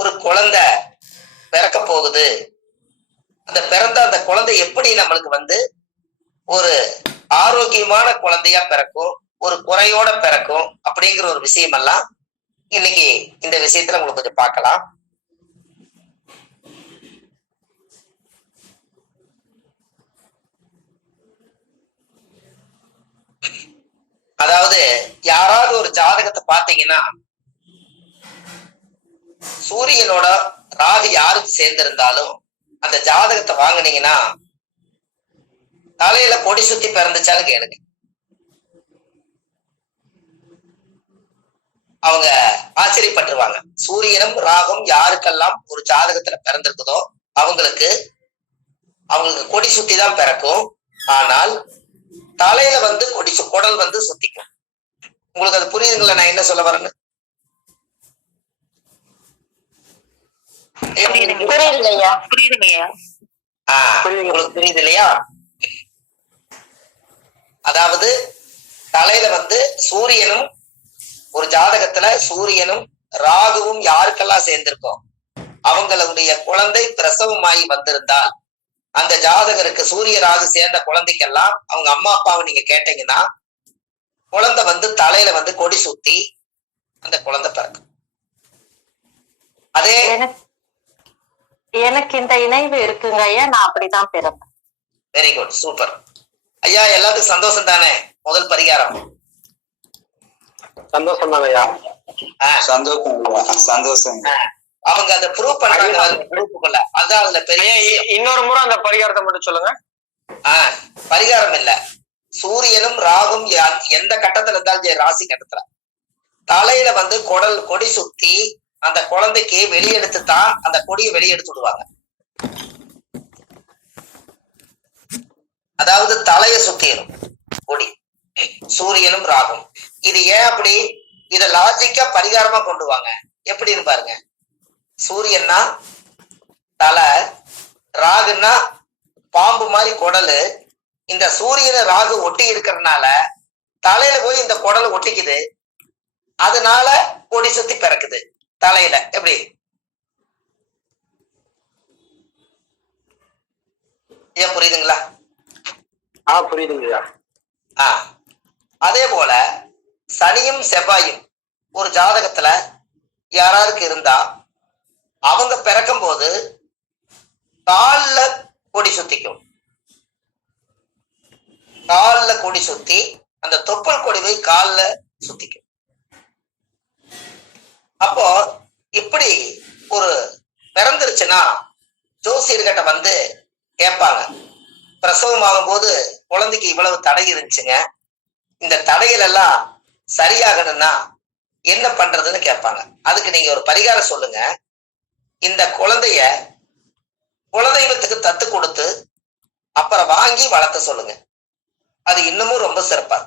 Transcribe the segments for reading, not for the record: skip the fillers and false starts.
ஒரு குழந்தை பிறக்க போகுது, அந்த பிறந்த அந்த குழந்தை எப்படி நம்மளுக்கு ஒரு ஆரோக்கியமான குழந்தையா பிறக்கும், ஒரு குறையோட பிறக்கும் அப்படிங்கிற ஒரு விஷயம் எல்லாம் இன்னைக்கு இந்த விஷயத்துல உங்களுக்கு கொஞ்சம் பார்க்கலாம். அதாவது யாராவது ஒரு ஜாதகத்தை பார்த்தீங்கன்னா, சூரியனோட ராகு யாருக்கு சேர்ந்திருந்தாலும் அந்த ஜாதகத்தை வாங்கினீங்கன்னா தலையில கொடி சுத்தி பிறந்துச்சான்னு கேளுங்க. அவங்க ஆச்சரியப்பட்டுருவாங்க. சூரியனும் ராகும் யாருக்கெல்லாம் ஒரு ஜாதகத்துல பிறந்திருக்குதோ அவங்களுக்கு கொடி சுத்தி தான் பிறக்கும். ஆனால் தலையில குடல் சுத்திக்கும். உங்களுக்கு அது புரியுதுங்களா நான் என்ன சொல்ல வரேன்னு? உங்களுக்கு புரியுது இல்லையா? அதாவது தலையில சூரியனும் ஒரு ஜாதகத்துல சூரியனும் ராகுவும் யாருக்கெல்லாம் சேர்ந்திருக்கோம் அவங்களுடைய குழந்தை பிரசவமாயி வந்திருந்தால் அந்த ஜாதகருக்கு சூரிய ராகு சேர்ந்த குழந்தைக்கெல்லாம் அவங்க அம்மா அப்பாவை நீங்க கேட்டீங்கன்னா குழந்தை தலையில கொடி சுத்தி அந்த குழந்தை பிறக்கும். அதே எனக்கு இந்த இணைவு இருக்குங்க ஐயா, நான் அப்படிதான் பிறப்பேன். வெரி குட், சூப்பர் ஐயா. எல்லாத்துக்கும் சந்தோஷம் தானே? முதல் பரிகாரம் சந்தோஷம் தானயா? சந்தோஷம். அவங்க அதை ப்ரூவ் பண்றாங்க. அதான் அதுல பெரிய இன்னொரு முறை அந்த பரிகாரத்தை மட்டும் சொல்லுங்க. பரிகாரம் இல்ல, சூரியனும் ராகும் எந்த கட்டத்துல இருந்தாலும் ராசி கட்டத்துல தலையில கொடி சுத்தி அந்த குழந்தைக்கு வெளியெடுத்து தான் அந்த கொடியை வெளியெடுத்து விடுவாங்க. அதாவது தலைய சுத்திடும் கொடி, சூரியனும் ராகும். இது ஏன் அப்படி? இத லாஜிக்கா பரிகாரமா கொண்டு வாங்க. எப்படின்னு பாருங்க. சூரியன்னா தலை, ராகுன்னா பாம்பு மாதிரி குடலு. இந்த சூரியனை ராகு ஒட்டி இருக்கிறதுனால தலையில போய் இந்த குடல் ஒட்டிக்குது, அதனால கொடி சுத்தி பிறக்குது தலையில. எப்படி? ஏன் புரியுதுங்களா? புரியுதுங்கய்யா. அதே போல சனியும் செவ்வாயும் ஒரு ஜாதகத்துல யாராருக்கு இருந்தா அவங்க பிறக்கும் போது கால்ல கொடி சுத்திக்கும். கால்ல கொடி சுத்தி அந்த தொப்பல் கொடி போய் கால்ல சுத்திக்கும். அப்போ இப்படி ஒரு பிறந்துருச்சுன்னா ஜோசியர்கிட்ட கேட்பாங்க, பிரசவம் ஆகும் போது குழந்தைக்கு இவ்வளவு தடை இருந்துச்சுங்க, இந்த தடைகள் எல்லாம் சரியாகணும்னா என்ன பண்றதுன்னு கேட்பாங்க. அதுக்கு நீங்க ஒரு பரிகாரம் சொல்லுங்க. இந்த குழந்தைய குலதெய்வத்துக்கு தத்து கொடுத்து அப்புறம் வாங்கி வளர்த்த சொல்லுங்க. அது இன்னமும் ரொம்ப சிறப்பா.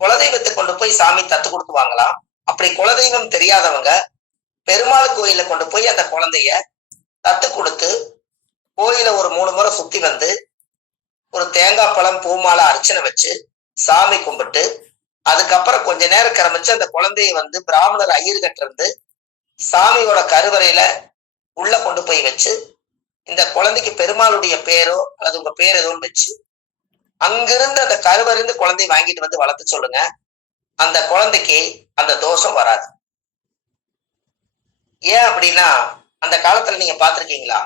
குலதெய்வத்துக்கு கொண்டு போய் சாமி தத்து கொடுத்து வாங்கலாம். அப்படி குலதெய்வம் தெரியாதவங்க பெருமாள் கோயில கொண்டு போய் அந்த குழந்தைய தத்து கொடுத்து கோயில ஒரு 3 முறை சுத்தி ஒரு தேங்காய் பழம் பூமாலை அர்ச்சனை வச்சு சாமி கும்பிட்டு அதுக்கப்புறம் கொஞ்ச நேரம் கிளம்பிச்சு அந்த குழந்தைய பிராமணர் ஐயர்கிட்ட இருந்து சாமியோட கருவறையில உள்ள கொண்டு போய் வச்சு இந்த குழந்தைக்கு பெருமாளுடைய பேரோ அல்லது உங்க பேர் எதுவும் வச்சு அங்கிருந்து அந்த கருவறைந்து குழந்தைய வாங்கிட்டு வளர்த்து சொல்லுங்க. அந்த குழந்தைக்கு அந்த தோஷம் வராது. ஏன் அப்படின்னா அந்த காலத்துல நீங்க பாத்திருக்கீங்களா,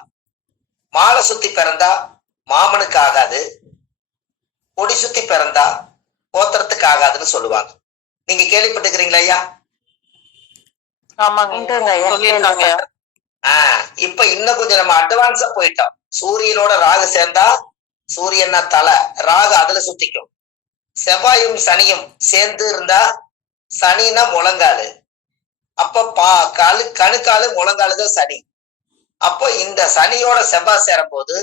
மாலை சுத்தி பிறந்தா மாமனுக்கு ஆகாது, கொடி சுத்தி பிறந்தா கோத்திரத்துக்கு ஆகாதுன்னு சொல்லுவாங்க. நீங்க கேள்விப்பட்டுக்கிறீங்களா ஐயா? இப்ப இன்னும் கொஞ்சம் நம்ம அட்வான்ஸா போயிட்டோம். சூரியனோட ராகு சேர்ந்தா சூரியன்னா தலை, ராகு அதுல சுத்திக்கும். செவ்வாயும் சனியும் சேர்ந்து இருந்தா சனின்னா முழங்காலு, அப்ப கணுக்காலு முழங்காலுதான் சனி. அப்போ இந்த சனியோட செவ்வாய் சேரும் போது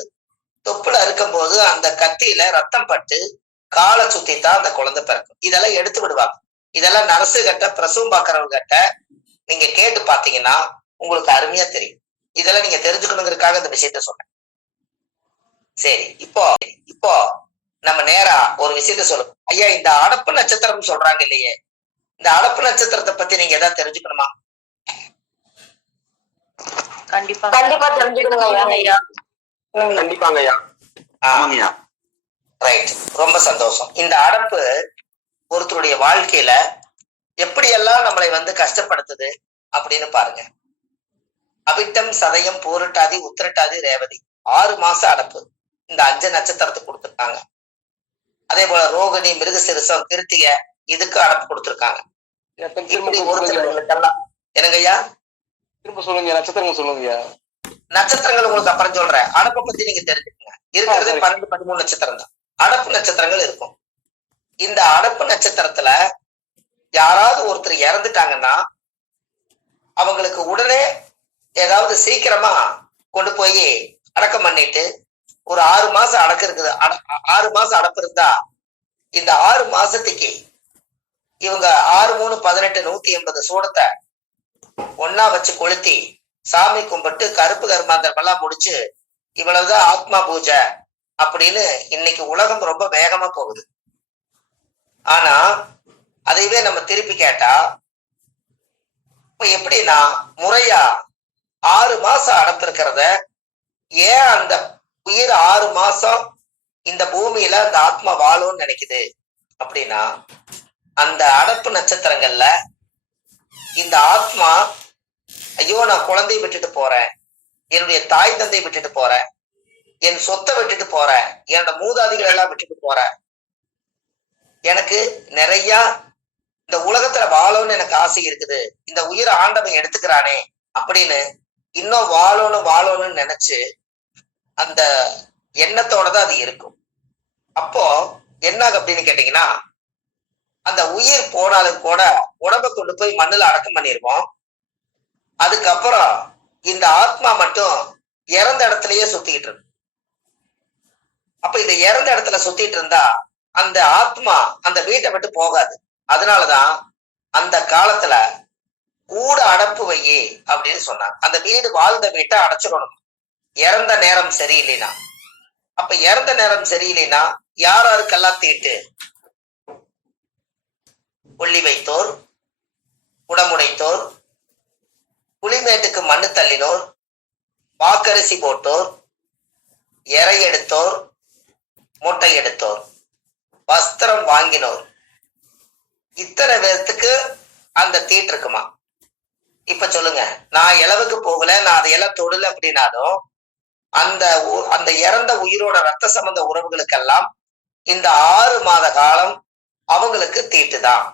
தொப்புல இருக்கும் போது அந்த கத்தியில ரத்தம் பட்டு காலை சுத்தித்தான் அந்த குழந்தை பிறக்கும். இதெல்லாம் எடுத்து விடுவாங்க. இதெல்லாம் நர்ஸு கிட்ட பிரசவம் பார்க்கறவங்க கிட்ட நீங்க கேட்டு பாத்தீங்கன்னா உங்களுக்கு அருமையா தெரியும். இதெல்லாம் நீங்க தெரிஞ்சுக்கணுங்கிறதுக்காக இந்த விஷயத்த சொன்னேன். சரி, இப்போ நம்ம நேரா ஒரு விஷயத்த சொல்லணும். ஐயா, இந்த அடப்பு நட்சத்திரம் சொல்றாங்க இல்லையே, இந்த அடப்பு நட்சத்திரத்தை பத்தி நீங்க ஏதாவது தெரிஞ்சுக்கணுமா? கண்டிப்பா கண்டிப்பா தெரிஞ்சுக்கணுங்க ஐயா. கண்டிப்பாங்க ஐயா. ஆமாங்கய்யா. ரைட், ரொம்ப சந்தோஷம். இந்த அடப்பு ஒருத்தருடைய வாழ்க்கையில எப்படியெல்லாம் நம்மளை கஷ்டப்படுத்துது அப்படின்னு பாருங்க. அவிட்டம், சதயம், பூரட்டாதி, உத்திரட்டாதி, ரேவதி 6 மாசம் அடப்பு இந்த 5 நட்சத்திரத்துக்கு கொடுத்துருக்காங்க. அதே போல ரோகிணி, மிருகசிருஷம், கிருத்திகை இதுக்கு அடப்பு கொடுத்துருக்காங்க. இப்படி ஒரு சிலர்களுக்கெல்லாம் என்னங்கய்யா திரும்ப சொல்லுங்க, நட்சத்திரங்கள் சொல்லுங்க. நட்சத்திரங்கள் உங்களுக்கு அப்புறம் சொல்றேன். அடப்பை பத்தி நீங்க தெரிஞ்சுக்கோங்க. இருக்கிறது 12, 13 நட்சத்திரம் தான் அடப்பு நட்சத்திரங்கள் இருக்கும். இந்த அடப்பு நட்சத்திரத்துல யாராவது ஒருத்தர் இறந்துட்டாங்கன்னா அவங்களுக்கு உடனே ஏதாவது சீக்கிரமா கொண்டு போய் அடக்கம் பண்ணிட்டு ஒரு 6 மாசம் அடக்கம் இருக்குது. 6 மாசம் அடப்பு இருந்தா இந்த 6 மாசத்துக்கு இவங்க 6, 3, 18, 180 சூடத்தை ஒன்னா வச்சு கொளுத்தி சாமி கும்பிட்டு கருப்பு கர்மாந்தரம் எல்லாம் முடிச்சு இவ்வளவுதான் ஆத்மா பூஜை அப்படின்னு இன்னைக்கு உலகம் ரொம்ப வேகமா போகுது. ஆனா அதையவே நம்ம திருப்பி கேட்டா இப்ப எப்படின்னா முறையா 6 மாசம் அடப்பு இருக்கிறத ஏன் அந்த உயிர் 6 மாசம் இந்த பூமியில அந்த ஆத்மா வாழும்னு நினைக்குது அப்படின்னா அந்த அடப்பு நட்சத்திரங்கள்ல இந்த ஆத்மா ஐயோ நான் குழந்தையை விட்டுட்டு போறேன், என்னுடைய தாய் தந்தை விட்டுட்டு போறேன், என் சொத்தை விட்டுட்டு போறேன், என்னோட மூதாதிகள் எல்லாம் விட்டுட்டு போறேன், எனக்கு நிறைய இந்த உலகத்துல வாழணும்னு எனக்கு ஆசை இருக்குது, இந்த உயிரை ஆண்டவன் எடுத்துக்கிறானே அப்படின்னு இன்னும் வாழணும்னு நினைச்சு அந்த எண்ணத்தோட தான் அது இருக்கும். அப்போ என்ன அப்படின்னு கேட்டீங்கன்னா அந்த உயிர் போனாலும் கூட உடம்பை கொண்டு போய் மண்ணுல அடக்கம் பண்ணிருவோம். அதுக்கப்புறம் இந்த ஆத்மா மட்டும் இறந்த இடத்துலயே சுத்திட்டு இருக்கு. அப்ப இந்த இறந்த இடத்துல சுத்திட்டு இருந்தா அந்த ஆத்மா அந்த வீட்டை விட்டு போகாது. அதனாலதான் அந்த காலத்துல கூட அடப்பு வையே அப்படின்னு சொன்னாங்க. அந்த வீடு வாழ்ந்த வீட்டை அடைச்சிடணும் இறந்த நேரம் சரியில்லைனா. அப்ப இறந்த நேரம் சரியில்லைனா யாருக்கெல்லாம் தீட்டு? கொல்லி வைத்தோர், குடமுடைத்தோர், புலிமேட்டுக்கு மண்ணு தள்ளினோர், வாக்கரிசி போட்டோர், எரை எடுத்தோர், மூட்டை எடுத்தோர், வஸ்திரம் வாங்கினோர், இத்தனை பேர்த்துக்கு அந்த தீட்டு இருக்குமா? இப்ப சொல்லுங்க, நான் இளவுக்கு போகல, நான் அதையெல்லாம் தொடல அப்படின்னாலும் அந்த இறந்த உயிரோட ரத்த சம்பந்த உறவுகளுக்கெல்லாம் இந்த 6 மாத காலம் அவங்களுக்கு தீட்டுதான்.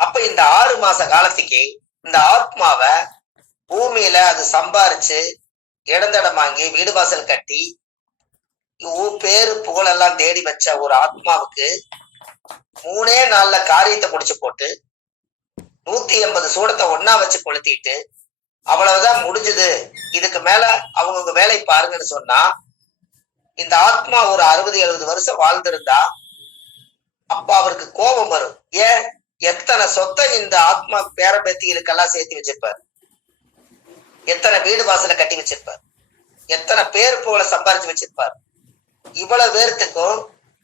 அப்ப இந்த 6 மாச காலத்துக்கு இந்த ஆத்மாவை பூமியில அது சம்பாரிச்சு இடந்தடம் வாங்கி வீடு வாசல் கட்டி பேரு புகழெல்லாம் தேடி வச்ச ஒரு ஆத்மாவுக்கு 3 நாள்ல காரியத்தை முடிச்சு போட்டு 180 சூடத்தை ஒன்னா வச்சு கொளுத்திட்டு அவ்வளவுதான் முடிஞ்சது, இதுக்கு மேல அவங்க வேலை பாருங்கன்னு சொன்னா இந்த ஆத்மா ஒரு 60-70 வருஷம் வாழ்ந்திருந்தா அப்ப அவருக்கு கோபம் வரும். ஏன்? எத்தனை சொத்தை இந்த ஆத்மா பேரம்பேத்திகளுக்கெல்லாம் சேர்த்து வச்சிருப்பார், எத்தனை வீடு வாசலை கட்டி வச்சிருப்பார், எத்தனை பேர் போல சம்பாரிச்சு வச்சிருப்பார். இவ்வளவு பேர்த்துக்கும்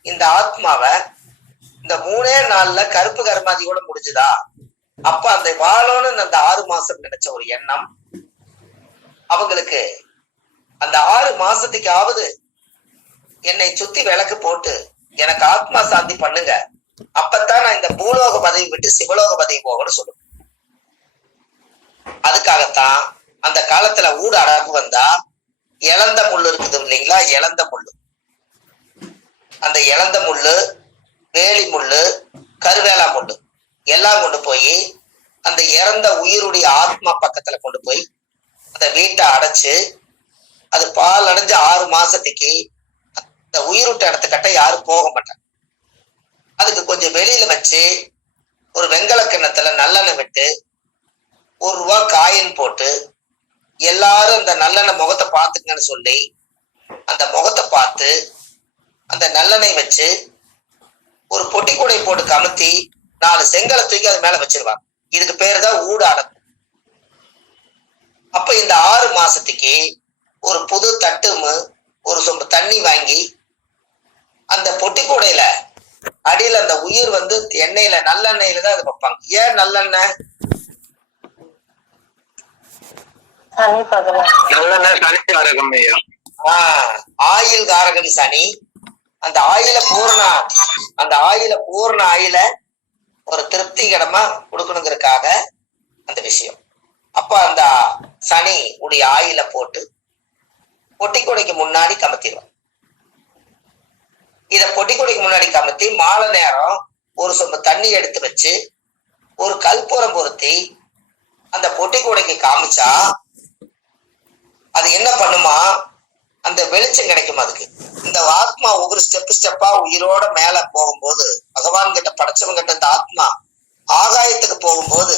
இந்த ஆத்மாவை இந்த 3 நாள்ல கருப்பு கர்மாதியோட முடிஞ்சுதா? அப்ப அந்த வாழணும்னு அந்த 6 மாசம் நினைச்ச ஒரு எண்ணம் அவங்களுக்கு அந்த 6 மாசத்துக்காவது என்னை சுத்தி விளக்கு போட்டு எனக்கு ஆத்மா சாந்தி பண்ணுங்க, அப்பத்தான் நான் இந்த பூலோக பதவி விட்டு சிவலோக பதவி போகணும்னு சொல்லுவேன். அதுக்காகத்தான் அந்த காலத்துல ஊடு அடப்பு வந்தா இழந்த முள்ளு இருக்குது இல்லைங்களா, இழந்த முள்ளு, அந்த இழந்த முள்ளு, வேலி முள்ளு, கருவேலா முள்ளு எல்லாம் கொண்டு போய் அந்த இறந்த உயிருடைய ஆத்மா பக்கத்துல கொண்டு போய் அந்த வீட்டை அடைச்சு அது பால் அடைஞ்சு 6 மாசத்துக்கு அந்த உயிரிட்ட இடத்துக்கிட்ட யாரும் போக மாட்டாங்க. அதுக்கு கொஞ்சம் வெளியில வச்சு ஒரு வெங்கல கிண்ணத்துல நல்லெண்ணெய் விட்டு 1 ரூபா காயின் போட்டு எல்லாரும் அந்த நல்லெண்ணெய் முகத்தை பார்த்துக்கங்கன்னு சொல்லி அந்த முகத்தை பார்த்து அந்த நல்லெண்ணெய் வச்சு ஒரு பொட்டி கூடை போட்டு கமுத்தி 4 செங்கலை தூக்கி அது மேல வச்சிருவாங்க. இதுக்கு பேரு தான் ஊடு அடப்பு. அப்ப இந்த 6 மாசத்துக்கு ஒரு புது தட்டும் ஒரு சொம்பு தண்ணி வாங்கி அந்த பொட்டி கூடையில அடியில அந்த உயிர் எண்ணெயில நல்லெண்ணெயில தான் அது வைப்பாங்க. ஏன் நல்லெண்ணெய்? சனி பகவான். நல்லெண்ணெய் சனி காரகம் ஐயா. ஆயில் காரகன் சனி. அந்த ஆயில பூரண ஆயில ஒரு திருப்திகரமா கொடுக்கணுங்கிறதுக்காக அந்த விஷயம். அப்ப அந்த சனி உடைய ஆயில போட்டு பொட்டிக்கொடைக்கு முன்னாடி கமத்திடுவோம். இத பொட்டிக்கொடைக்கு முன்னாடி கமத்தி மாலை நேரம் ஒரு சொம்பு தண்ணி எடுத்து வச்சு ஒரு கற்பூரம் பொருத்தி அந்த பொட்டிக்கொடைக்கு காமிச்சா அது என்ன பண்ணுமா, அந்த வெளிச்சம் கிடைக்கும் அதுக்கு. இந்த ஆத்மா ஒவ்வொரு ஸ்டெப்பா உயிரோட மேல போகும்போது, பகவான் கிட்ட படைச்சவங்க கிட்ட இந்த ஆத்மா ஆகாயத்துக்கு போகும்போது,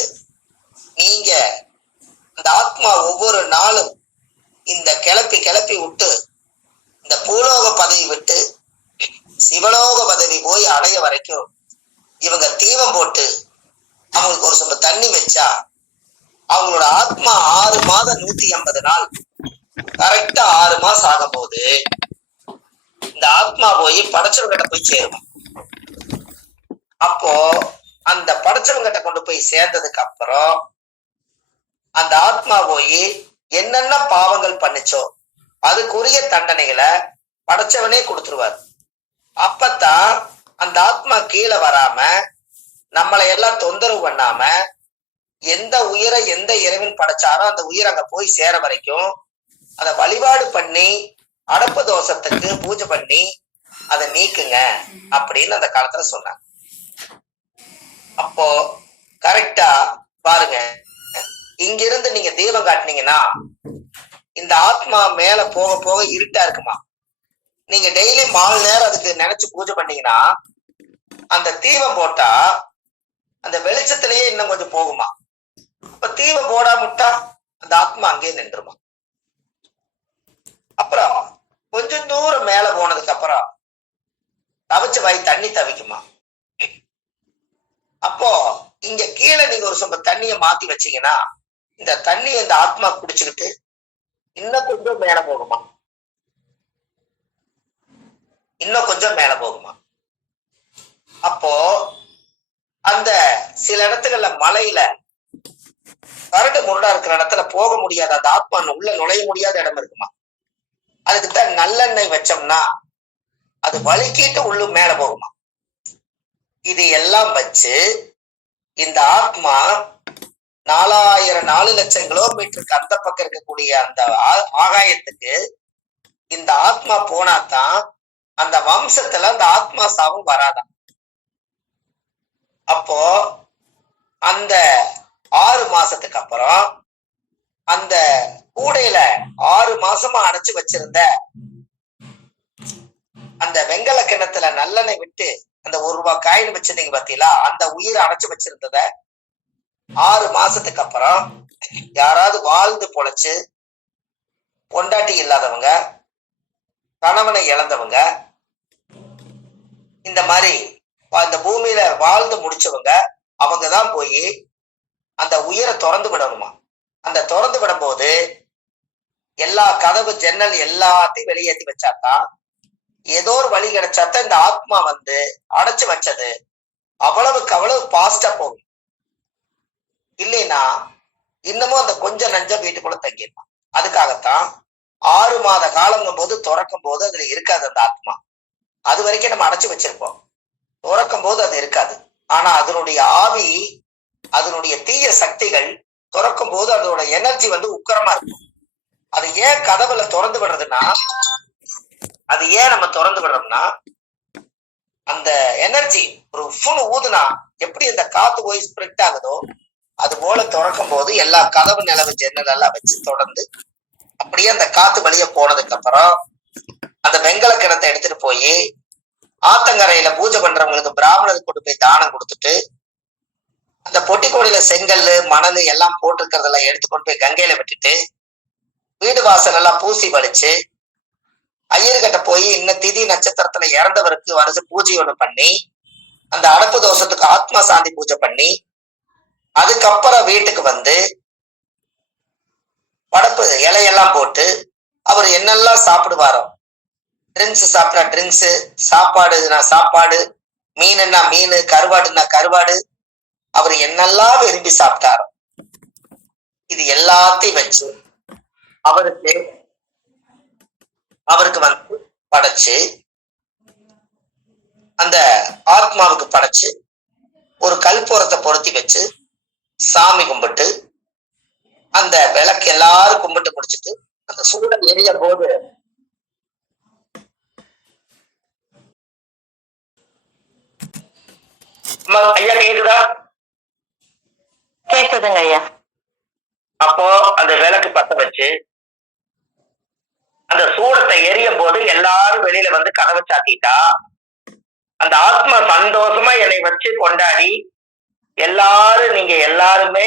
நீங்க அந்த ஆத்மா ஒவ்வொரு நாளும் இந்த கிளப்பி விட்டு இந்த பூலோக பதவி விட்டு சிவலோக பதவி போய் அடைய வரைக்கும் இவங்க தீபம் போட்டு அவங்களுக்கு ஒரு சொம்ப தண்ணி வச்சா அவங்களோட ஆத்மா 6 மாதம் 180 நாள் கரெக்டா 6 மாசம் ஆகும் போது இந்த ஆத்மா போய் படைச்சவங்கிட்ட போய் சேரும். அப்போ அந்த படைச்சவங்கிட்ட கொண்டு போய் சேர்ந்ததுக்கு அப்புறம் அந்த ஆத்மா போய் என்னென்ன பாவங்கள் பண்ணுச்சோ அதுக்குரிய தண்டனைகளை படைச்சவனே கொடுத்துருவார். அப்பத்தான் அந்த ஆத்மா கீழே வராம நம்மளை எல்லாம் தொந்தரவு பண்ணாம எந்த உயிரை எந்த இறைவன் படைச்சாரோ அந்த உயிர் அங்க போய் சேர வரைக்கும் அதை வழிபாடு பண்ணி அடப்பு தோஷத்துக்கு பூஜை பண்ணி அதை நீக்குங்க அப்படின்னு அந்த காலத்துல சொன்னாங்க. அப்போ கரெக்டா பாருங்க, இங்கிருந்து நீங்க தீபம் காட்டினீங்கன்னா இந்த ஆத்மா மேல போக போக இருட்டா இருக்குமா. நீங்க டெய்லி 4 நேரம் அதுக்கு நினைச்சு பூஜை பண்ணீங்கன்னா அந்த தீபம் போட்டா அந்த வெளிச்சத்திலேயே இன்னும் கொஞ்சம் போகுமா. அப்ப தீபம் போடாம விட்டா அந்த ஆத்மா அங்கேயே நின்றுமா. அப்புறம் கொஞ்சம் தூரம் மேல போனதுக்கு அப்புறம் தவிச்ச வாய் தண்ணி தவிக்குமா. அப்போ இங்க கீழே நீங்க ஒரு சொம்ப தண்ணிய மாத்தி வச்சீங்கன்னா இந்த தண்ணி இந்த ஆத்மா குடிச்சுக்கிட்டு இன்னும் கொஞ்சம் மேல போகுமா, இன்னும் கொஞ்சம் மேல போகுமா. அப்போ அந்த சில இடத்துகள்ல மலையில கரடு முரடா இருக்கிற இடத்துல போக முடியாத அந்த ஆத்மா உள்ள நுழைய முடியாத இடம் இருக்குமா. அதுக்குத்தான் நல்லெண்ணெய் வச்சோம்னா அது வலிக்கிட்டு உள்ளு மேல போகுமா. இது எல்லாம் வச்சு இந்த ஆத்மா 4 லட்சம் கிலோமீட்டருக்கு அந்த பக்கம் இருக்கக்கூடிய அந்த ஆகாயத்துக்கு இந்த ஆத்மா போனாதான் அந்த வம்சத்துல அந்த ஆத்மா சாவும் வராதான். அப்போ அந்த 6 மாசத்துக்கு அப்புறம் அந்த கூடையில 6 மாசமா அடைச்சு வச்சிருந்த அந்த வெங்கல கிணத்துல நல்லெண்ணெய் விட்டு அந்த 1 ரூபாய் காயின் வச்சிருந்தீங்க பாத்தீங்களா, அந்த உயிரை அடைச்சு வச்சிருந்தத 6 மாசத்துக்கு அப்புறம் யாராவது வாழ்ந்து பொழைச்சு பொண்டாட்டி இல்லாதவங்க, கணவனை இழந்தவங்க, இந்த மாதிரி இந்த பூமியில வாழ்ந்து முடிச்சவங்க அவங்கதான் போய் அந்த உயிரை திறந்து விடணுமா. அந்த திறந்து விடும்போது எல்லா கதவு ஜன்னல் எல்லாத்தையும் வெளியேற்றி வச்சாதான் ஏதோ ஒரு வழி கிடைச்சாத்தான் இந்த ஆத்மா வந்து அடைச்சு வச்சது அவ்வளவுக்கு அவ்வளவு பாஸ்டா போகும். இல்லைன்னா இன்னமும் அந்த கொஞ்சம் நஞ்சம் வீட்டுக்குள்ள தங்கிடலாம். அதுக்காகத்தான் 6 மாத காலங்கும் போது திறக்கும் போது அதுல இருக்காது அந்த ஆத்மா. அது வரைக்கும் நம்ம அடைச்சு வச்சிருப்போம். திறக்கும் போது அது இருக்காது. ஆனா அதனுடைய ஆவி, அதனுடைய தீய சக்திகள் திறக்கும் போது அதோட எனர்ஜி வந்து உக்கரமா இருக்கும். அது ஏன் கதவுல திறந்து விடுறதுன்னா, அது ஏன் நம்ம திறந்து விடுறோம்னா, அந்த எனர்ஜி ஒரு ஃபுல் ஊதுனா எப்படி அந்த காத்து போய் ஸ்ப்ரெட் ஆகுதோ அது போல திறக்கும் போது எல்லா கதவு நிலவு ஜன்னல் எல்லாம் வச்சு தொடர்ந்து அப்படியே அந்த காத்து வழிய போனதுக்கு அப்புறம் அந்த வெங்கல கிணத்தை எடுத்துட்டு போய் ஆத்தங்கரையில பூஜை பண்றவங்களுக்கு பிராமணருக்கு கொண்டு போய் தானம் கொடுத்துட்டு அந்த பொட்டிக்கோடியில செங்கல் மணல் எல்லாம் போட்டிருக்கிறதெல்லாம் எடுத்து கொண்டு போய் கங்கையில விட்டுட்டு வீடு வாசல் எல்லாம் பூசி வலிச்சு ஐயர்கிட்ட போய் இன்னும் திதி நட்சத்திரத்துல இறந்தவருக்கு வருஷ பூஜை ஒண்ணு பண்ணி அந்த அடப்பு தோஷத்துக்கு ஆத்மா சாந்தி பூஜை பண்ணி அதுக்கப்புறம் வீட்டுக்கு வந்து படப்பு இலையெல்லாம் போட்டு அவர் என்னெல்லாம் சாப்பிடுவாரோ, ட்ரிங்க்ஸ் சாப்பிட்டா ட்ரிங்க்ஸ், சாப்பாடுனா சாப்பாடு, மீனுன்னா மீன், கருவாடுன்னா கருவாடு, அவர் என்னெல்லாம் விரும்பி சாப்பிட்டாரோ இது எல்லாத்தையும் வச்சு அவருக்கு அவருக்கு வந்து படைச்சு, அந்த ஆத்மாவுக்கு படைச்சு ஒரு கல்பூரத்தை பொருத்தி வச்சு சாமி கும்பிட்டு, அந்த விளக்கு எல்லாரும் கும்பிட்டு முடிச்சுட்டு அந்த சூடம் எரிய போது ஐயா கேக்குதா? கேக்குதுங்க ஐயா. அப்போ அந்த விளக்கு பத்த வச்சு அந்த சூடத்தை எரியும் போது எல்லாரும் வெளியில வந்து கதவை சாத்திட்டா, அந்த ஆத்மா சந்தோஷமா என்னை வச்சு கொண்டாடி, எல்லாரும் நீங்க எல்லாருமே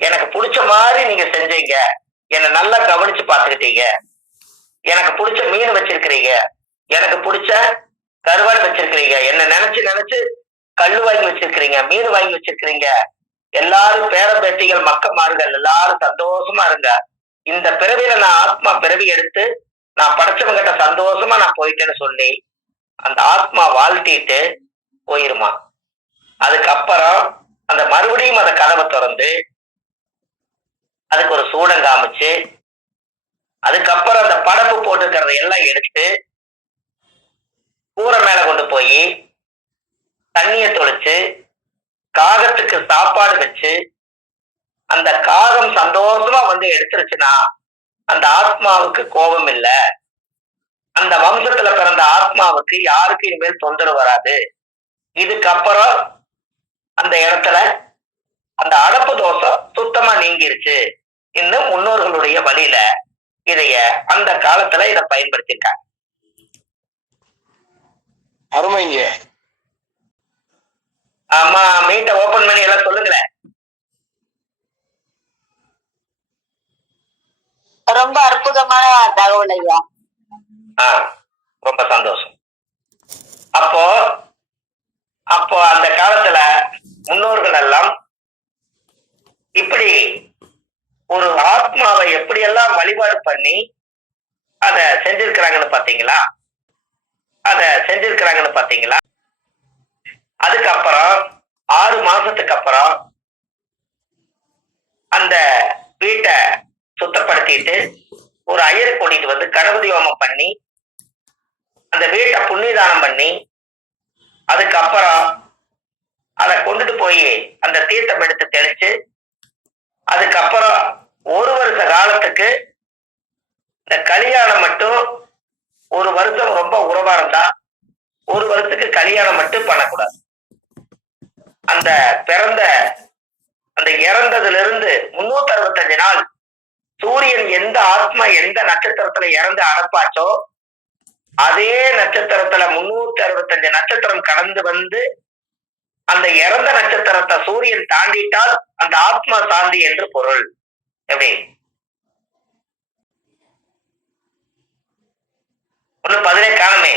எனக்கு பிடிச்ச மாதிரி நீங்க செஞ்சீங்க, என்னை நல்லா கவனிச்சு பார்த்துக்கிட்டீங்க, எனக்கு பிடிச்ச மீன் வச்சிருக்கிறீங்க, எனக்கு பிடிச்ச கருவாடு வச்சிருக்கிறீங்க, என்ன நினைச்சு நினைச்சு கல்லு வாங்கி வச்சிருக்கிறீங்க, மீன் வாங்கி வச்சிருக்கிறீங்க, எல்லாரும் பேரம்பேத்திகள் மக்கமார்கள் எல்லாரும் சந்தோஷமா இருங்க, இந்த பிறவியில நான் ஆத்மா பிறவி எடுத்து நான் படைச்சவங்கிட்ட சந்தோஷமா நான் போயிட்டேன்னு சொல்லி அந்த ஆத்மா வாழ்த்திட்டு போயிருமா. அதுக்கப்புறம் அந்த மறுபடியும் அந்த கதவை திறந்து அதுக்கு ஒரு சூடம் காமிச்சு, அதுக்கப்புறம் அந்த படப்பு போட்டுக்கிறத எல்லாம் எடுத்து கூரை மேல கொண்டு போய் தண்ணிய தொளிச்சு காகத்துக்கு சாப்பாடு வச்சு, அந்த காகம் சந்தோஷமா வந்து எடுத்துருச்சுன்னா அந்த ஆத்மாவுக்கு கோபம் இல்லை, அந்த வம்சத்துல பிறந்த ஆத்மாவுக்கு யாருக்கு இனிமேல் தொந்தரவு வராது, இதுக்கப்புறம் அந்த இடத்துல அந்த அடப்பு தோஷம் சுத்தமா நீங்கிருச்சு. இன்னும் முன்னோர்களுடைய வழியில இதைய அந்த காலத்துல இதை பயன்படுத்திருக்காங்க. அருமைங்க. ஆமா, மீட்டை ஓபன் பண்ணி எல்லாம் சொல்லுங்களேன். ரொம்ப அற்புதமான தகவல் ஐயா. ரொம்ப சந்தோஷம். அப்போ அப்போ அந்த காலத்துல முன்னோர்கள் எல்லாம் இப்படி ஒரு ஆத்மாவை எப்படியெல்லாம் வழிபாடு பண்ணி அத செஞ்சிருக்கிறாங்கன்னு பாத்தீங்களா? அதுக்கப்புறம் 6 மாசத்துக்கு அப்புறம் அந்த வீட்டை சுத்தப்படுத்திட்டு ஒரு ஐயரை கூட்டிட்டு வந்து கணபதி ஹோமம் பண்ணி அந்த வீட்டை புண்ணியதானம் பண்ணி, அதுக்கப்புறம் அதை கொண்டுட்டு போய் அந்த தீர்த்தம் எடுத்து தெளிச்சு, அதுக்கப்புறம் 1 வருஷ காலத்துக்கு இந்த கல்யாணம் மட்டும் 1 வருஷம் ரொம்ப உறவா இருந்தா 1 வருஷத்துக்கு கல்யாணம் மட்டும் பண்ணக்கூடாது. அந்த இறந்ததுல இருந்து 365 நாள் சூரியன் எந்த ஆத்மா எந்த நட்சத்திரத்துல இறந்து அடப்பாச்சோ அதே நட்சத்திரத்துல 365 நட்சத்திரம் கடந்து வந்து அந்த இறந்த நட்சத்திரத்தை சூரியன் தாண்டிட்டால் அந்த ஆத்மா சாந்தி என்று பொருள். எப்படி? ஒன்னும் பதிலே காணுமே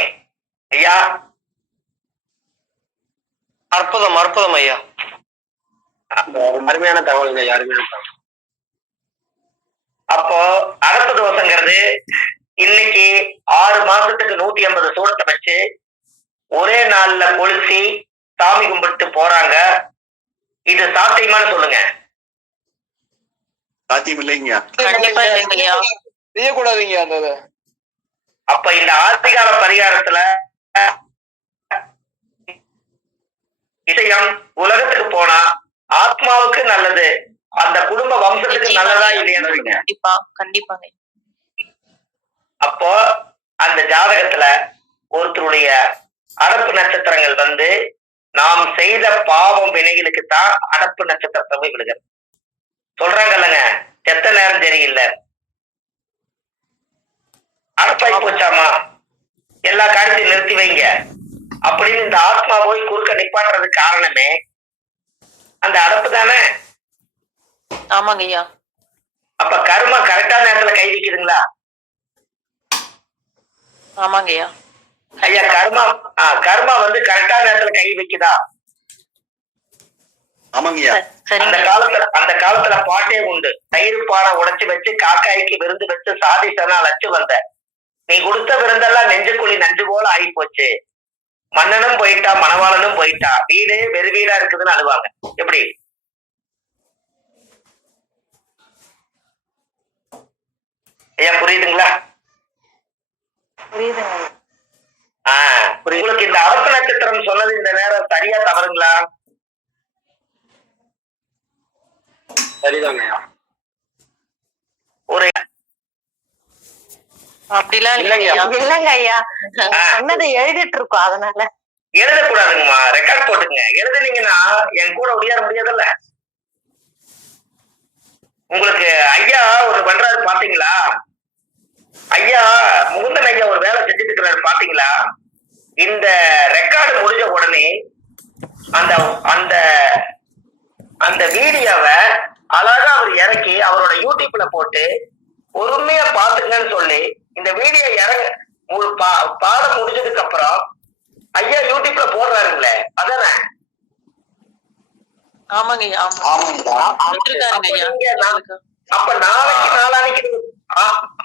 ஐயா. அற்புதம் அற்புதம் ஐயா. அருமையான தகவல் ஐயா, அருமையான தகவல். அப்போ அடப்பு தோசைங்கிறது இன்னைக்கு 6 மாசத்துக்கு 180 சூடத்தை வச்சு ஒரே நாள்ல கொளுத்தி சாமி கும்பிட்டு போறாங்க. இது சாத்தியமானு சொல்லுங்க. சாத்தியம் இல்லைங்க. கண்டிப்பா இல்லைங்க ஐயா. செய்யக்கூடாதுங்க அந்த. அப்ப இந்த ஆதிகால பரிகாரத்துல விஷயம் உலகத்துக்கு போனா ஆத்மாவுக்கு நல்லது, அந்த குடும்ப வம்சத்துக்கு நல்லதா இல்லையான்னு. கண்டிப்பா கண்டிப்பாங்க. அப்போ அந்த ஜாதகத்துல ஒருத்தருடைய அடப்பு நட்சத்திரங்கள் வந்து நாம் செய்த பாவம் வினைகளுக்கு தான் அடப்பு நட்சத்திரத்தை போய் விடுகிறது. சொல்றாங்கல்லங்க, செத்த நேரம் சரியில்லை, அடப்பாய் போச்சாமா, எல்லா காரியத்தையும் நிறுத்தி வைங்க அப்படின்னு இந்த ஆத்மா போய் குறுக்க நிப்பாட்டுறதுக்கு காரணமே அந்த அடப்பு தானே. ஆமாங்க ஐயா. அப்ப கர்மா கரெக்டான நேரத்துல கை வைக்குதுங்களா? ஆமாங்க ஐயா. ஐயா, கர்மா வந்து கரெக்டான நேரத்துல கை வைக்குதா? ஆமாங்கய்யா. அந்த காலத்துல பாட்டே உண்டு. தயிர் பானை உடைச்சு வச்சு காக்காய்க்கு விருந்து வச்சு சாதிசனா லட்சு வந்த, நீ கொடுத்த விருந்தெல்லாம் நெஞ்சுக்குழி நஞ்சு போல ஆகி போச்சு, மன்னனும் போயிட்டா மணவாளனும் போயிட்டா, வீடே வெறு வீடா இருக்குதுன்னு அழுவாங்க. எப்படி? புரியுதுங்களா? புரியுதுங்க. உங்களுக்கு இந்த அரச நட்சத்திரம் சொன்னது இந்த நேரம் சரியா தவறுங்களா? சரிதாங்கய்யா. ஒரு அப்படிலாம் இல்லைங்கய்யா. இல்லங்க ஐயா, சொன்னதை எழுதிட்டு இருக்கோம், அதனால எழுதக்கூடாதுங்கம்மா, ரெக்கார்ட் போட்டுங்க. எழுதுனீங்கன்னா என் கூட உடையார முடியாதுல்ல. உங்களுக்கு ஐயா ஒரு பண்றாரு பாத்தீங்களா? ஐயா முகுந்தன் ஐயா ஒரு வேலை செஞ்சுட்டு இருக்கிறாரு பாத்தீங்களா? இந்த ரெக்கார்டு முடிஞ்ச உடனே அந்த அந்த அந்த வீடியோவை அழகா அவர் இறக்கி அவரோட யூடியூப்ல போட்டு பொறுமையா பாத்துங்கன்னு சொல்லி இந்த வீடியோ பாடம் முடிஞ்சதுக்கு அப்புறம் ஐயா யூடியூப்ல போடுறாருங்களே, அதானே? ஆமாங்கய்யா. கொடுத்திருக்காருங்க ஐயா. அப்ப நாளைக்கு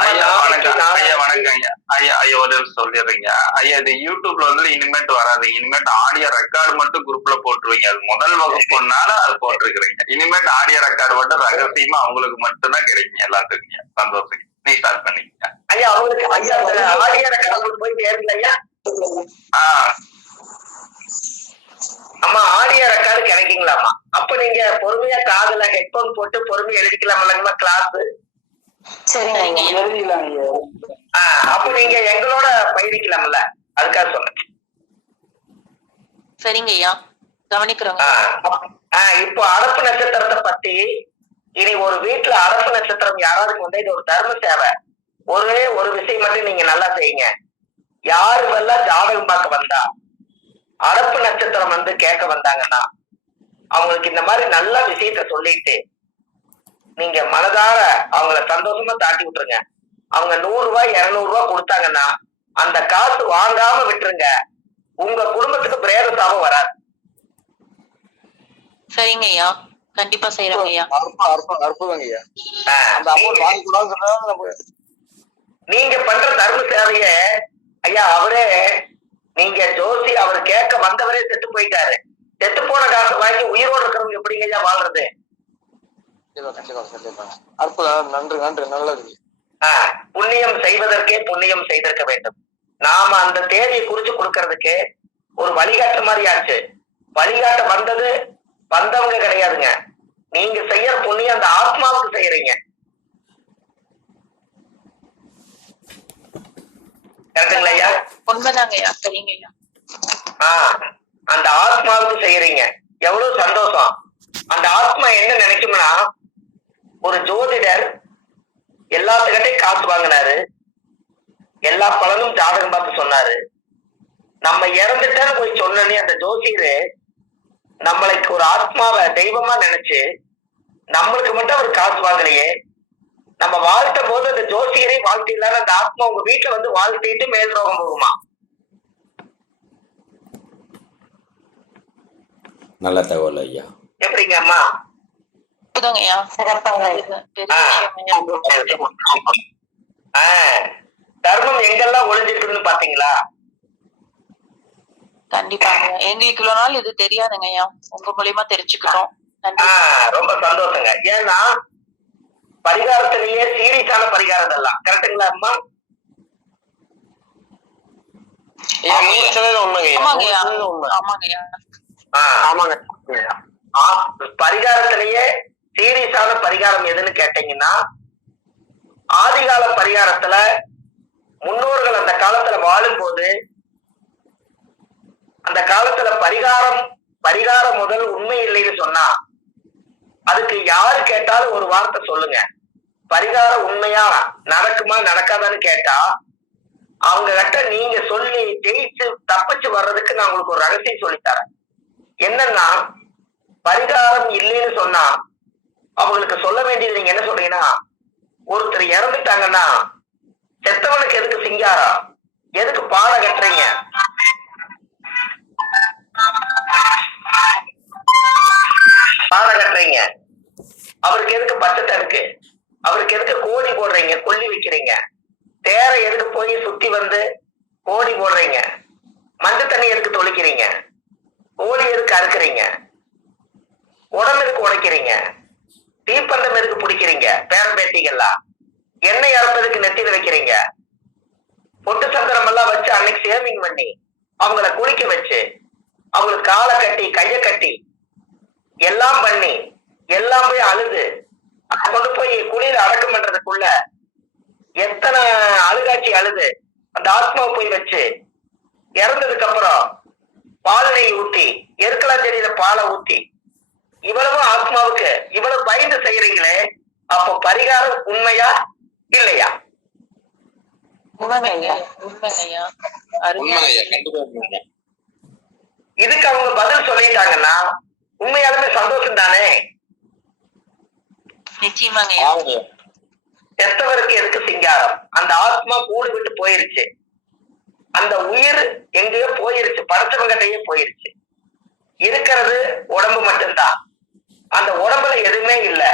ஐயா வணக்கம் ஐயா. வணக்கம் ஐயா. ஐயா ஐயா ஒரு சொல்லிடுறீங்க ஐயா. இது யூடியூப்ல வந்து இனிமேட்டு வராது. இனிமேட்டு ஆடியோ ரெக்கார்டு மட்டும் குரூப்ல போட்டுருவீங்க. அது முதல் வகுப்புனால அது போட்டிருக்கிறீங்க. இனிமேட்டு ஆடியோ ரெக்கார்டு மட்டும் ரகசியமா அவங்களுக்கு மட்டும்தான் கிடைக்கும். எல்லாத்துக்குங்க சந்தோஷம். நீ ஸ்டார்ட் பண்ணிக்கங்க ஐயா. அவங்களுக்கு ஐயா ஆடியோ ரெக்கார்டு போய் சேருங்க ஐயா. அம்மா ஆடியோ ரெக்கார்டு கிடைக்குங்களாமா? அப்ப நீங்க பொறுமையா காதுல ஹெட்போன் போட்டு பொறுமையா எழுதிக்கலாம்லங்கம்மா கிளாஸ்? சரிங்க. அப்ப நீங்க எங்களோட பயணிக்கலாம்ல, அதுக்காக சொன்னேன். சரிங்க ஐயா, கவனிக்கிறோங்க. இப்போ அரசு நட்சத்திரத்தை பத்தி இனி ஒரு வீட்டுல அரசு நட்சத்திரம் யாராவது வந்து இது ஒரு தர்ம சேவை. ஒரே ஒரு விஷயம் மட்டும் நீங்க நல்லா செய்யுங்க. யாருமெல்லாம் ஜாதகம் பார்க்க வந்தா அரப்பு நட்சத்திரம் வந்து கேட்க வந்தாங்கன்னா அவங்களுக்கு இந்த மாதிரி நல்ல விஷயத்த சொல்லிட்டு நீங்க மனதார அவங்கள சந்தோஷமா தாட்டி விட்டுருங்க. அவங்க 100 ரூபாய் 200 ரூபாய் கொடுத்தாங்கன்னா அந்த காசு வாங்காம விட்டுருங்க. உங்க குடும்பத்துக்கு பிரேதசாபம் வராது. சரிங்க ஐயா, கண்டிப்பா செய்யறோங்க ஐயா. அற்புதங்க ஐயா. நீங்க பண்ற தர்ம சேவைய ஐயா அவரே நீங்க ஜோசி அவர் கேட்க வந்தவரே செத்து போயிட்டாரு. செத்து போன காசு வாங்கி உயிரோடு இருக்கிறவங்க எப்படிங்க ஐயா வாழ்றது? அற்புதம். நன்றி நன்றி. நல்லது. புண்ணியம் செய்வதற்கே புண்ணியம் செய்திருக்க வேண்டும். நாம அந்த தேதியை குறிச்சு கொடுக்கறதுக்கு ஒரு வழிகாட்டு மாதிரி ஆச்சு. வழிகாட்ட வந்தவங்க கிடையாதுங்க. நீங்க செய்யற புண்ணியம் அந்த ஆத்மாவுக்கு செய்யறீங்க. கரெக்டுங்களா ஐயா? உண்மைதாங்க ஐயா. சரிங்க ஐயா. அந்த ஆத்மாவுக்கு செய்யறீங்க. எவ்வளவு சந்தோஷம். அந்த ஆத்மா என்ன நினைக்கும்னா, ஒரு ஜோதிடர் எல்லாத்துக்கிட்டையும் காசு வாங்கினாரு, எல்லா பலனும் ஜாதகம் பார்த்து சொன்னாரு. நம்ம இறந்துட்டேன்னு போய் சொன்னே அந்த ஜோசியரு நம்மளுக்கு ஒரு ஆத்மாவை தெய்வமா நினைச்சு நம்மளுக்கு மட்டும் அவர் காசு வாங்கலையே. நம்ம வாழ்த்த போது அந்த ஜோசியரை வாழ்த்து இல்லாத அந்த ஆத்மா உங்க வீட்டுல வந்து வாழ்த்திட்டு மேல் ரோகம் போகுமா? நல்ல தகவல் ஐயா. எப்படிங்க அம்மா? தர்மம் எங்கெல்லாம் ஒளிஞ்சிருக்குன்னு பாத்தீங்களா? கண்டிப்பாங்க. எங்களுக்கு இவ்வளவு நாள் இது தெரியாதுங்க ஐயா, உங்க மூலியமா தெரிஞ்சுக்கிட்டோம். ரொம்ப சந்தோஷங்க. ஏன்னா பரிகாரத்திலேயே சீரியஸான பரிகாரம் எல்லாம் கரெக்டுங்களா அம்மா? பரிகாரத்திலேயே சீரியஸான பரிகாரம் எதுன்னு கேட்டீங்கன்னா, ஆதிகால பரிகாரத்துல முன்னோர்கள் அந்த காலத்துல வாழும் போது அந்த காலத்துல பரிகாரம் முதல் உண்மை இல்லைன்னு சொன்னா அதுக்கு யாரு கேட்டாலும் ஒரு வார்த்தை சொல்லுங்க. பரிகாரம் உண்மையா நடக்குமா நடக்காதான்னு கேட்டா அவங்க கிட்ட நீங்க சொல்லி ஜெயிச்சு தப்பிச்சு வர்றதுக்கு நான் உங்களுக்கு ஒரு ரகசியம் சொல்லித்தரேன். என்னன்னா, பரிகாரம் இல்லைன்னு சொன்னா அவங்களுக்கு சொல்ல வேண்டியது நீங்க என்ன சொல்றீங்கன்னா, ஒருத்தர் இறந்துட்டாங்கன்னா செத்தவனுக்கு எதுக்கு சிங்காரம், எதுக்கு பாட கட்டுறீங்க, பாட கட்டுறீங்க, அவருக்கு எதுக்கு பச்சை இருக்கு, அவருக்கு எதுக்கு கோடி போடுறீங்க, கொல்லி வைக்கிறீங்க, தேரை எதுக்கு போய் சுத்தி வந்து கோடி போடுறீங்க, மஞ்ச தண்ணி எதுக்கு தொளிக்கிறீங்க, கோழி எதுக்கு அறுக்குறீங்க, உடம்பு எதுக்கு உடைக்கிறீங்க, தீப்பந்தம் எதுக்கு பிடிக்கிறீங்க, பேரம்பேட்டிகள்லாம் எண்ணெய் அரைப்பதுக்கு நெத்தியில வைக்கிறீங்க. பொட்டு சந்திரம் எல்லாம் வச்சு அன்னைக்கு சேவிங் பண்ணி அவங்கள குளிக்க வச்சு அவங்களுக்கு காலை கட்டி கைய கட்டி எல்லாம் பண்ணி எல்லாம் போய் அழுது கொண்டு போய் குளியில அடக்கம் பண்றதுக்குள்ள எத்தனை அழுகாட்சி அழுது அந்த ஆத்மாவை போய் வச்சு இறந்ததுக்கு அப்புறம் பால் நெய் ஊத்தி எருக்கலாஞ்செடியில பாலை ஊத்தி இவ்வளவு ஆத்மாவுக்கு இவ்வளவு பயந்து செய்யறீங்களே, அப்போ பரிகாரம் உண்மையா இல்லையா? உண்மைங்கய்யா, உண்மைங்கய்யா. உண்மைங்கய்யா, கண்டிப்பா உண்மைங்க. இதுக்கு அவங்க பதில் சொல்லிட்டாங்கன்னா உண்மையாலுமே சந்தோஷம் தானே. நிச்சயமாங்கய்யா. செத்தவருக்கு எதுக்கு சிங்காரம்? அந்த ஆத்மா கூடு விட்டு போயிருச்சு, அந்த உயிர் எங்கேயோ போயிருச்சு, படைச்சவங்கிட்டயே போயிருச்சு. இருக்கிறது உடம்பு மட்டும்தான். அந்த உடம்புல எதுவுமே இல்லை.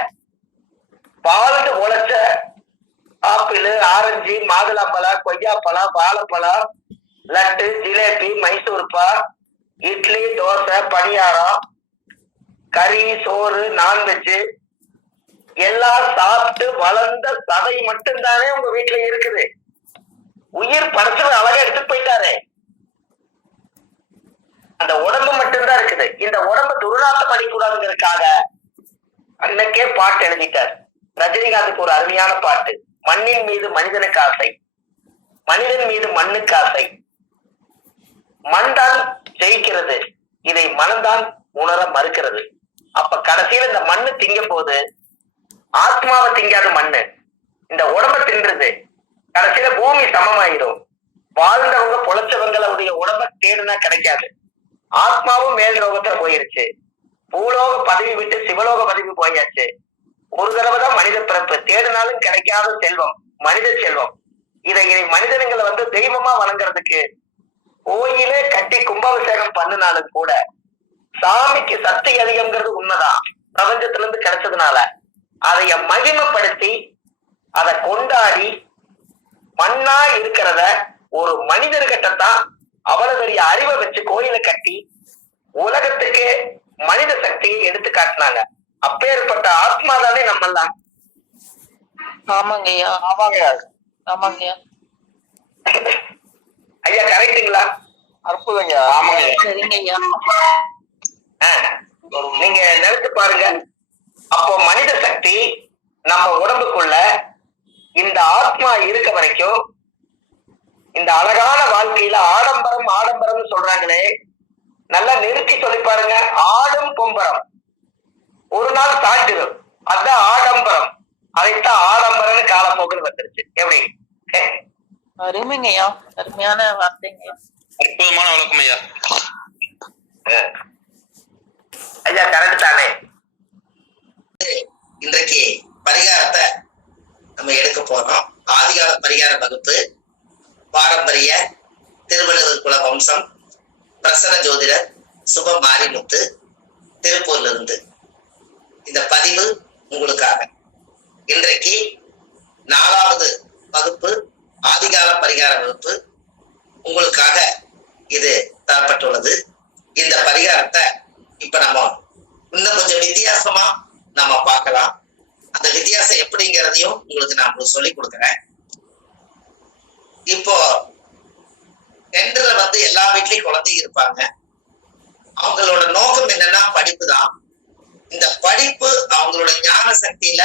வாழ்ந்து உழைச்ச ஆப்பிள், ஆரஞ்சு, மாதுளம்பழம், கொய்யாப்பழம், வாழைப்பழம், லட்டு, ஜிலேபி, மைசூர்பா, இட்லி, தோசை, பணியாரம், கறி, சோறு, நான்வெஜ் எல்லாம் சாப்பிட்டு வளர்ந்த சதை மட்டும்தானே உங்க வீட்டுல இருக்குது. உயிர் படைச்சவர் அழகா எடுத்துட்டு போயிட்டாரு. அந்த உடம்பு மட்டும்தான் இருக்குது. இந்த உடம்பு துர்நாற்றம் அடிக்கூடாதுங்கிறதுக்காக அன்னைக்கே பாட்டு எழுதிட்டார். ரஜினிகாந்துக்கு ஒரு அருமையான பாட்டு. மண்ணின் மீது மனிதனுக்கு ஆசை, மனிதன் மீது மண்ணுக்கு ஆசை. மண் தான் ஜெயிக்கிறது, இதை மனம்தான் உணர மறுக்கிறது. அப்ப கடைசியில இந்த மண்ணு திங்க போது ஆத்மாவை திங்காது மண்ணு, இந்த உடம்ப தின்றுது. கடைசியில பூமி சமமாயிடும். வாழ்ந்தவங்க பொழைச்சவங்களுடைய உடம்ப தேடுனா கிடைக்காது. ஆத்மாவும் மேல் லோகத்துல போயிருச்சு. பூலோக பதவி விட்டு சிவலோக பதவி போயாச்சு. ஒரு தடவை தான் மனித பிறப்பு. தேடினாலும் கிடைக்காத செல்வம் மனித செல்வம். இதை மனிதனுங்களை தெய்வமா வணங்குறதுக்கு கோயிலே கட்டி கும்பாபிஷேகம் பண்ணினாலும் கூட சாமிக்கு சக்தி அதிகம்ங்கிறது உண்மைதான். பிரபஞ்சத்துல இருந்து கிடைச்சதுனால அதைய மகிமைப்படுத்தி அதை கொண்டாடி மண்ணா இருக்கிறத ஒரு மனிதர்கிட்டத்தான் அவ்வளவு பெரிய அறிவை வச்சு கோயிலை கட்டி உலகத்துக்கு மனித சக்தியை எடுத்து காட்டினாங்க. அப்பேற்பட்ட ஆத்மா தானே நம்மெல்லாம். ஆமாங்கய்யா, ஆமாங்கய்யா, ஆமாங்கய்யா. ஐயா கரெக்டுங்களா? அற்புதங்க. ஆமாங்க, சரிங்கய்யா. நீங்க நினைச்சு பாருங்க. அப்போ மனித சக்தி நம்ம உடம்புக்குள்ள இந்த ஆத்மா இருக்க வரைக்கும் இந்த அழகான வாழ்க்கையில ஆடம்பரம் ஆடம்பரம் சொல்றாங்களே, நல்லா நிறுத்தி சொல்லி பாருங்க. ஆடும் பொம்பரம் ஒரு நாள் தாண்டிடும், அதான் ஆடம்பரம். அதைத்தான் ஆடம்பரம் காலப்போக்கில் வந்துருச்சு. எப்படி? அருமைங்கய்யா, அருமையான வார்த்தைங்க. அற்புதமான வழக்கம் ஐயா. ஐயா கரெக்ட் தானே? இன்றைக்கு பரிகாரத்தை நம்ம எடுக்க போறோம். ஆதிகால பரிகார வகுப்பு, பாரம்பரிய திருவள்ளுவர் குல வம்சம், பிரசன்ன ஜோதிடர் சுப மாரிமுத்து, திருப்பூர்ல இருந்து இந்த பதிவு உங்களுக்காக. இன்றைக்கு 4வது வகுப்பு, ஆதிகால பரிகார வகுப்பு உங்களுக்காக இது தரப்பட்டுள்ளது. இந்த பரிகாரத்தை இப்ப நம்ம இன்னும் கொஞ்சம் வித்தியாசமா நம்ம பார்க்கலாம். அந்த வித்தியாசம் எப்படிங்கிறதையும் உங்களுக்கு நான் சொல்லி கொடுக்குறேன். இப்போ டென்டர்ல எல்லா வீட்லயும் குழந்தைங்க இருப்பாங்க. அவங்களோட நோக்கம் என்னன்னா படிப்பு தான். இந்த படிப்பு அவங்களோட ஞான சக்தியில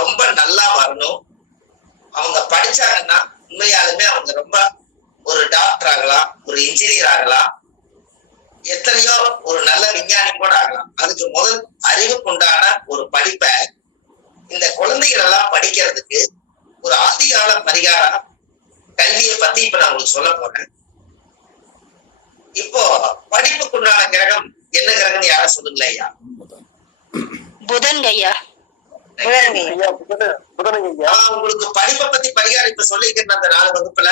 ரொம்ப நல்லா வரணும். அவங்க படிச்சாங்கன்னா உண்மையாலுமே அவங்க ரொம்ப ஒரு டாக்டர் ஆகலாம், ஒரு இன்ஜினியர் ஆகலாம், எத்தனையோ ஒரு நல்ல விஞ்ஞானி கூட ஆகலாம். அதுக்கு முதல் அறிவுக்குண்டான ஒரு படிப்பை இந்த குழந்தைகள் எல்லாம் படிக்கிறதுக்கு ஒரு ஆதிகால பரிகார கல்வியை பத்தி இப்ப நான் உங்களுக்கு சொல்ல போறேன். இப்போ படிப்புக்குண்டான கிரகம் என்ன கிரகம்னு யாரும் சொல்லுங்களா ஐயா? புதன் ஐயா. உங்களுக்கு படிப்பை பத்தி பரிகாரம் இப்ப சொல்லிக்கிறேன் அந்த 4 வகுப்புல.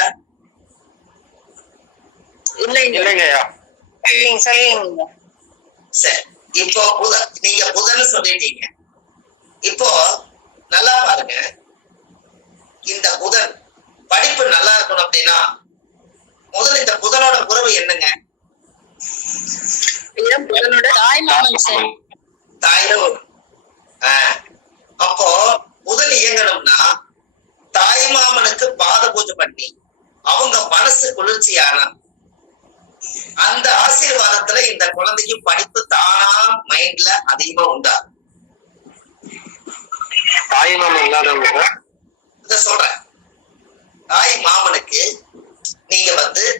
இல்லைங்கய்யா. சரி, இப்போ நீங்க புதன் சொல்லிட்டீங்க. இப்போ நல்லா பாருங்க, இந்த புதன் படிப்பு நல்லா இருக்கணும் அப்படின்னா முதல்ல இந்த புதனோட உறவு என்னங்க? புதனோட தாய். அப்போ புதன் இயங்கணும்னா தாய் பூஜை பண்ணி அவங்க மனசு குளிர்ச்சியான அந்த ஆசீர்வாதத்துல இந்த குழந்தைக்கு படிப்பு தானா மைண்ட்ல அதிகமா உண்டாகும். தாய் மாமன் இல்லாதவங்க இத சொல்றேன். தாய் மாமனுக்கு நீங்க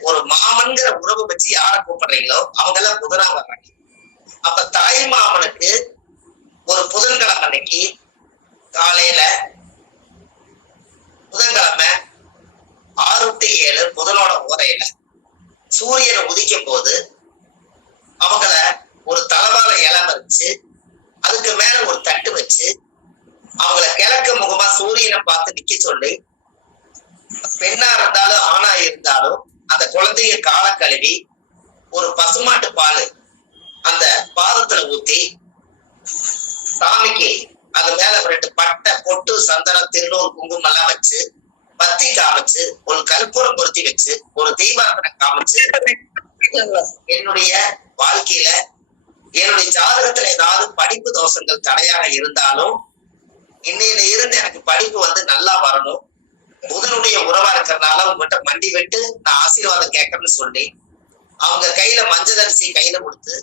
ஒரு மாமன்கிற உறவு வச்சு யார கூப்பிடுறீங்களோ அவங்க எல்லாம் புதனா வர்றாங்க. அப்ப தாய் மாமனுக்கு ஒரு புதன்கிழமை அன்னைக்கு காலையில புதன்கிழமை 6 to 7 புதனோட ஓரையில சூரியன் உதிக்கும் போது அவங்கள ஒரு தலவாழ இலை வச்சு அதுக்கு மேல ஒரு தட்டு வச்சு அவங்கள கிழக்கு முகமா சூரியனை பார்த்து நிக்க சொல்லி பெண்ணா இருந்தாலும் ஆணா இருந்தாலும் அந்த குழந்தைய காலை கழுவி ஒரு பசுமாட்டு பால் அந்த பாதத்துல ஊத்தி சாமிக்கு அது மேல 2 பட்டை பொட்டு சந்தனம் திருநூறு குங்குமம் எல்லாம் வச்சு பத்தி காமிச்சு ஒரு கற்பூரம் பொருத்தி வச்சு ஒரு தீபாவளி காமிச்சு என்னுடைய வாழ்க்கையில என்னுடைய ஜாதகத்துல ஏதாவது படிப்பு தோஷங்கள் தடையாக இருந்தாலும் இன்னையில இருந்து எனக்கு படிப்பு நல்லா வரணும், புதனுடைய உறவா இருக்கிறதுனால உங்ககிட்ட மண்டி விட்டு நான் ஆசீர்வாதம் கேட்கறேன்னு சொல்லி அவங்க கையில மஞ்சள் அரிசி கையில கொடுத்து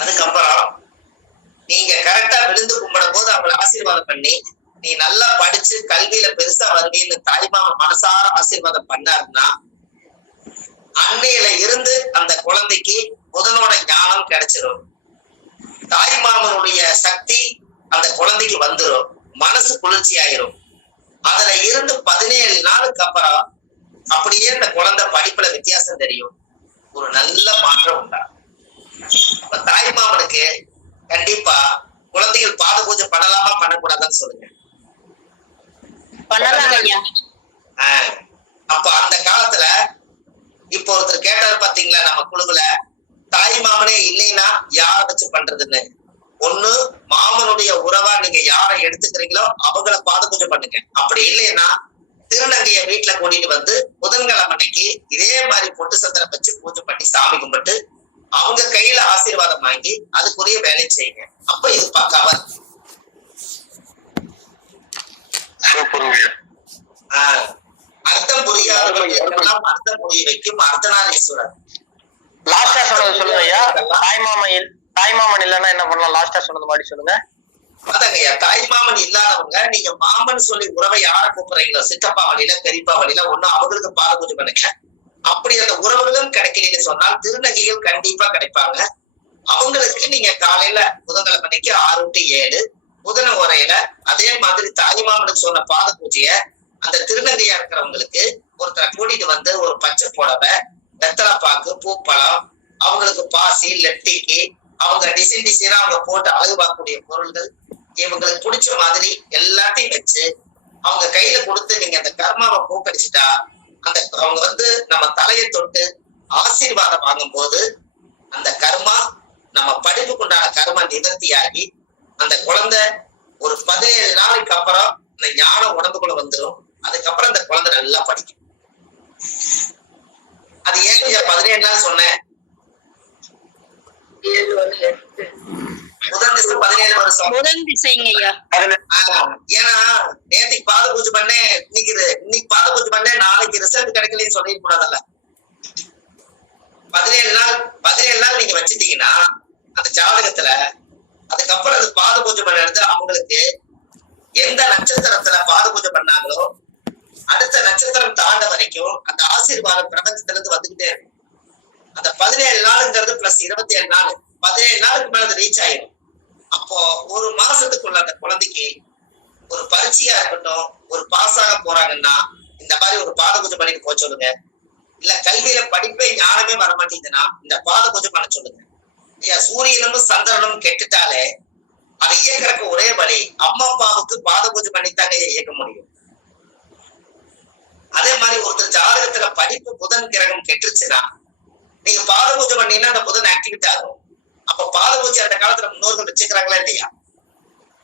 அதுக்கப்புறம் நீங்க கரெக்டா விழுந்து கும்பிடும் போது அவங்களை ஆசீர்வாதம் பண்ணி நீ நல்லா படிச்சு கல்வியில பெருசா வருவீன்னு தாய்மாமன் மனசார ஆசீர்வாதம் பண்ணாருன்னா அன்னையில இருந்து அந்த குழந்தைக்கு புதனோட ஞானம் கிடைச்சிரும். தாய்மாமனுடைய சக்தி அந்த குழந்தைக்கு வந்துடும், மனசு குளிர்ச்சி ஆயிரும். அதுல இருந்து 17 நாளுக்கு அப்புறம் அப்படியே அந்த குழந்தை படிப்புல வித்தியாசம் தெரியும், ஒரு நல்ல மாற்றம் உண்டாகும். அப்ப தாய்மாமனுக்கு கண்டிப்பா குழந்தைகள் பாத பூஜை பண்ணலாமா பண்ணக்கூடாதுன்னு சொல்லுங்க. அப்ப அந்த காலத்துல இப்ப ஒருத்தர் கேட்டாரு பாத்தீங்களா நம்ம குழுவுல, தாய் மாமனே இல்லைன்னா யார வச்சு பண்றதுன்னு. ஒண்ணு மாமனுடைய உறவா நீங்க யாரை எடுத்துக்கிறீங்களோ அவங்கள பாத பூஜை பண்ணுங்க. அப்படி இல்லைன்னா திருநங்கைய வீட்டுல கூட்டிட்டு புதன்கிழமை அன்னைக்கு இதே மாதிரி பொட்டு சத்திரம் வச்சு பூஜை பண்ணி சாமி கும்பிட்டு அவங்க கையில ஆசீர்வாதம் வாங்கி அதுக்குரிய வேலை செய்யுங்க. அப்ப இது பக்காவா அர்த்தம் புரியாதவர்கள் அர்த்தம் புரிய வைக்கும் அர்த்தநாரீஸ்வரர். லாஸ்டா சொன்னது சொல்லுங்க ஐயா. தாய்மாமன் இல்லன்னா என்ன பண்ணலாம்? லாஸ்டா சொன்னது மாதிரி சொல்லுங்க. அதாங்கய்யா, தாய்மாமன் இல்லாதவங்க நீங்க மாமன் சொல்லி உறவை யார கூப்பிடுறீங்களோ சித்தப்பா வழியில பெரியப்பா வழியில ஒண்ணு அவங்களுக்கு பாத பூஜை பண்ணுங்க. அப்படி அந்த உறவுகளும் கிடைக்கலன்னு சொன்னால் திருநங்கைகள் கண்டிப்பா கிடைப்பாங்க. அவங்களுக்கு நீங்க காலையில புதன்கிழமை அன்னைக்கு 6 to 7 புதன உரையில அதே மாதிரி தாய்மாமனுக்கு சொன்ன பாத பூஜைய அந்த திருநங்கையா இருக்கிறவங்களுக்கு ஒருத்தரை கூட்டிட்டு ஒரு பச்சை புடவை, வெத்தலை பாக்கு, பூப்பழம், அவங்களுக்கு பாசி, லெட்டிக்கு அவங்க டிசைனா அவங்க போட்டு அழகு பார்க்கக்கூடிய பொருள்கள் இவங்களுக்கு பிடிச்ச மாதிரி எல்லாத்தையும் வச்சு அவங்க கையில கொடுத்து நீங்க அந்த கர்மாவை பூக்கடிச்சுட்டா அந்த அவங்க நம்ம தலையை தொட்டு ஆசீர்வாதம் வாங்கும் போது அந்த கர்மா நம்ம படிப்புக்குண்டான கர்மா நிவர்த்தியாகி அந்த குழந்தை ஒரு 17 நாளைக்கு அப்புறம் இந்த ஞானம் உடம்புக்குள்ள வந்துடும். அதுக்கப்புறம் அந்த குழந்தை நல்லா படிக்கும். அது ஏன் 17 நாள் சொன்னேன்? முதல் திசை 17 வருஷம் முதல் திசைங்க ஐயா. ஏன்னா நேற்றுக்கு பாத பூஜை பண்ணேன், இன்னைக்கு பாத பூஜை பண்ணேன், நாளைக்கு ரிசல்ட் கிடைக்கலன்னு சொல்லிட்டு கூடாதல்ல. 17 நாள் நீங்க வச்சுட்டீங்கன்னா அந்த ஜாதகத்துல அதுக்கப்புறம் அது பாத பூஜை பண்ண எடுத்து அவங்களுக்கு எந்த நட்சத்திரத்துல பாத பூஜை பண்ணாங்களோ அடுத்த நட்சத்திரம் தாண்ட வரைக்கும் அந்த ஆசீர்வாதம் பிரபஞ்சத்துல இருந்து வந்துகிட்டே இருக்கும். அந்த 17 நாளுங்கிறது பிளஸ் 27 நாள், 17 நாளுக்கு மேல அது ரீச் ஆயிடும். அப்போ ஒரு மாசத்துக்குள்ள அந்த குழந்தைக்கு ஒரு பரீட்சையா இருக்கட்டும், ஒரு பாஸ் ஆக போறாங்கன்னா இந்த மாதிரி ஒரு பாத பூஜை பண்ணிட்டு போக சொல்லுங்க. இல்ல கல்வியில படிப்பே ஞானமே வரமாட்டேங்குதுன்னா இந்த பாத பூஜை பண்ண சொல்லுங்க. சூரியனும் சந்திரனும் கெட்டுட்டாலே அதை இயக்கிறக்கு ஒரே வழி அம்மா அப்பாவுக்கு பாத பூஜை பண்ணித்தாங்க இயக்க முடியும். அதே மாதிரி ஒருத்தர் ஜாதகத்துல படிப்பு புதன் கிரகம் கெட்டுச்சுன்னா நீங்க பாத பூஜை பண்ணீங்கன்னா அந்த புதன் ஆக்டிவேட் ஆகும். அப்ப பாத பூஜை அந்த காலத்துல முன்னோர்கள் வச்சுக்கிறாங்களா இல்லையா?